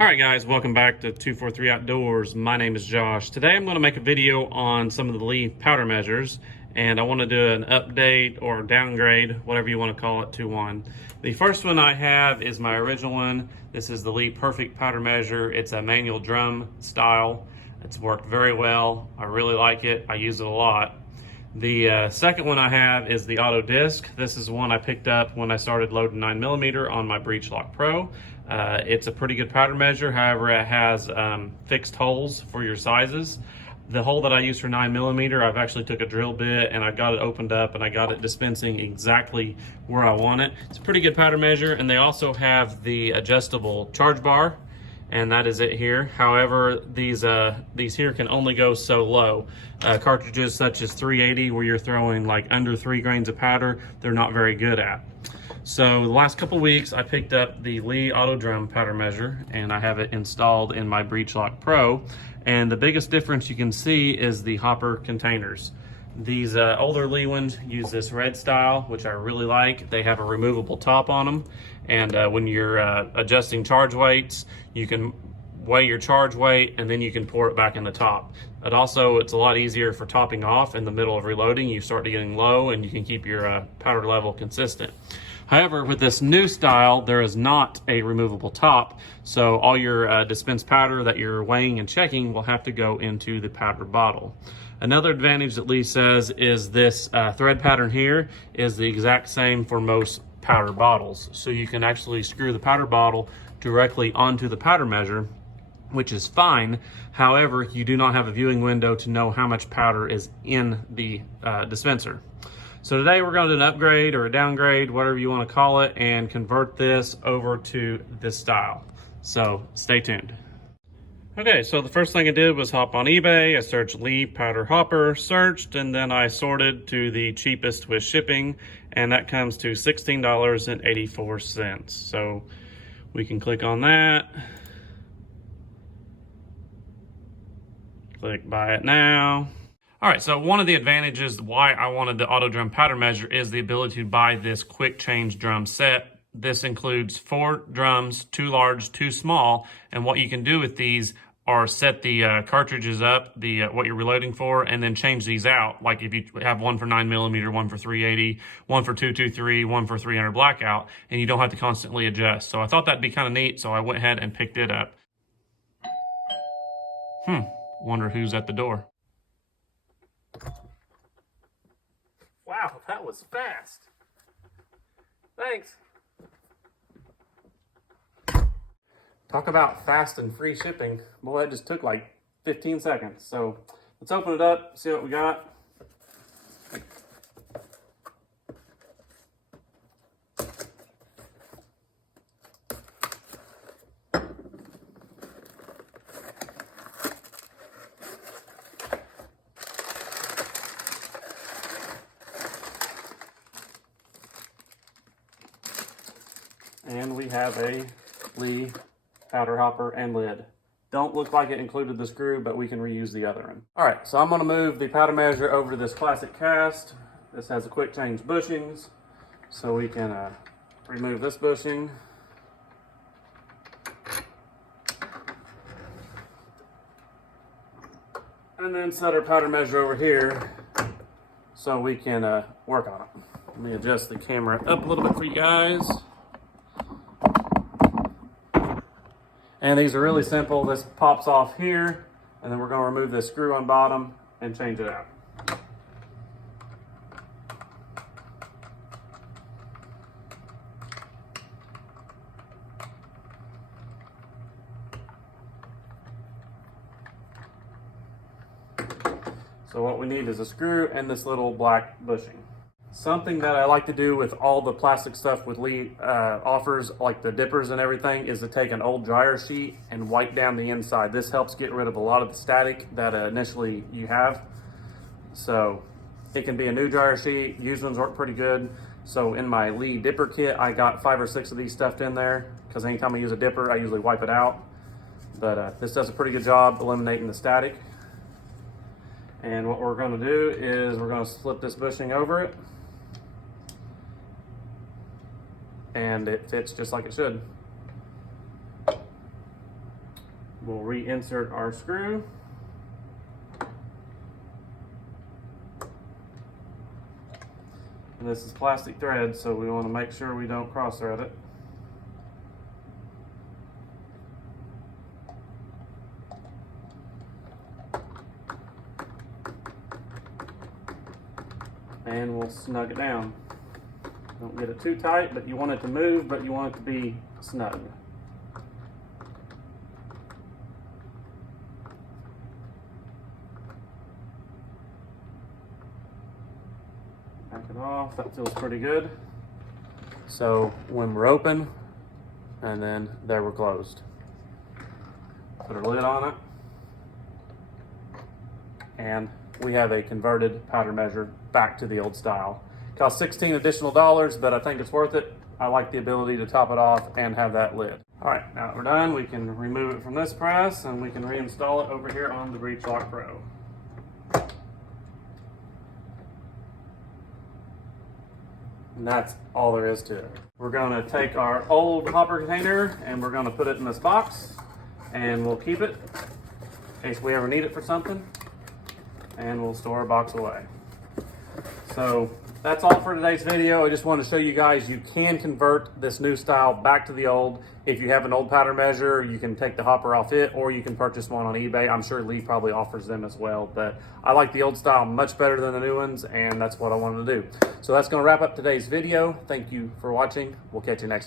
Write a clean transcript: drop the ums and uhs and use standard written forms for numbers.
All right, guys, welcome back to 243 Outdoors. My name is Josh. Today I'm going to make a video on some of the Lee powder measures, and I want to do an update or downgrade, whatever you want to call it, to one. The first one I have is my original one. This is the Lee Perfect powder measure. It's a manual drum style. It's worked very well. I really like it. I use it a lot. The second one I have is the auto disc. This is one I picked up when I started loading 9mm on my Breech Lock Pro. It's a pretty good powder measure. However, it has fixed holes for your sizes. The hole that I use for 9mm, I've actually took a drill bit and I got it opened up and I got it dispensing exactly where I want it. It's a pretty good powder measure, and they also have the adjustable charge bar, and that is it here. However, these here can only go so low. Cartridges such as 380, where you're throwing like under 3 grains of powder, they're not very good at. So the last couple weeks I picked up the Lee Auto Drum powder measure, and I have it installed in my Breech Lock Pro. And the biggest difference you can see is the hopper containers. These older Lee ones use this red style, which I really like. They have a removable top on them, and when you're adjusting charge weights, you can weigh your charge weight and then you can pour it back in the top. But also, it's a lot easier for topping off in the middle of reloading. You start getting low and you can keep your powder level consistent. However, with this new style, there is not a removable top, so all your dispensed powder that you're weighing and checking will have to go into the powder bottle. Another advantage that Lee says is this thread pattern here is the exact same for most powder bottles. So you can actually screw the powder bottle directly onto the powder measure, which is fine. However, you do not have a viewing window to know how much powder is in the dispenser. So today we're going to do an upgrade or a downgrade, whatever you want to call it, and convert this over to this style. So stay tuned. Okay, so the first thing I did was hop on eBay. I searched Lee powder hopper, searched, and then I sorted to the cheapest with shipping, and that comes to $16.84. So we can click on that. Click buy it now. All right, so one of the advantages why I wanted the Auto Drum powder measure is the ability to buy this quick change drum set. This includes 4 drums, 2 large, 2 small, and what you can do with these are set the cartridges up, what you're reloading for, and then change these out. Like if you have one for 9mm, one for 380, one for 223, one for 300 blackout, and you don't have to constantly adjust. So I thought that'd be kind of neat, so I went ahead and picked it up. Wonder who's at the door. Wow, that was fast. Thanks. Talk about fast and free shipping. Boy, that just took like 15 seconds. So let's open it up, see what we got. And we have a Lee powder hopper and lid. Don't look like it included the screw, but we can reuse the other one. All right, so I'm gonna move the powder measure over to this classic cast. This has a quick change bushings, so we can remove this bushing. And then set our powder measure over here so we can work on it. Let me adjust the camera up a little bit for you guys. And these are really simple. This pops off here, and then we're going to remove this screw on bottom and change it out. So what we need is a screw and this little black bushing. Something that I like to do with all the plastic stuff with Lee offers, like the dippers and everything, is to take an old dryer sheet and wipe down the inside. This helps get rid of a lot of the static that initially you have. So it can be a new dryer sheet. Used ones work pretty good. So in my Lee dipper kit, I got 5 or 6 of these stuffed in there, because anytime I use a dipper, I usually wipe it out. But this does a pretty good job eliminating the static. And what we're going to do is we're going to slip this bushing over it. And it fits just like it should. we'll reinsert our screw. And this is plastic thread, so we want to make sure we don't cross thread it. And we'll snug it down. Don't get it too tight, but you want it to move, but you want it to be snug. Back it off, that feels pretty good. So when we're open, and then there we're closed. Put a lid on it. And we have a converted powder measure back to the old style. Cost $16 additional, but I think it's worth it. I like the ability to top it off and have that lid. All right, now that we're done, we can remove it from this press and we can reinstall it over here on the Breech Lock Pro. And that's all there is to it. We're gonna take our old hopper container and we're gonna put it in this box and we'll keep it in case we ever need it for something, and we'll store our box away. So that's all for today's video. I just want to show you guys you can convert this new style back to the old. If you have an old powder measure, you can take the hopper off it, or you can purchase one on eBay. I'm sure Lee probably offers them as well, but I like the old style much better than the new ones, and that's what I wanted to do. So that's going to wrap up today's video. Thank you for watching. We'll catch you next time.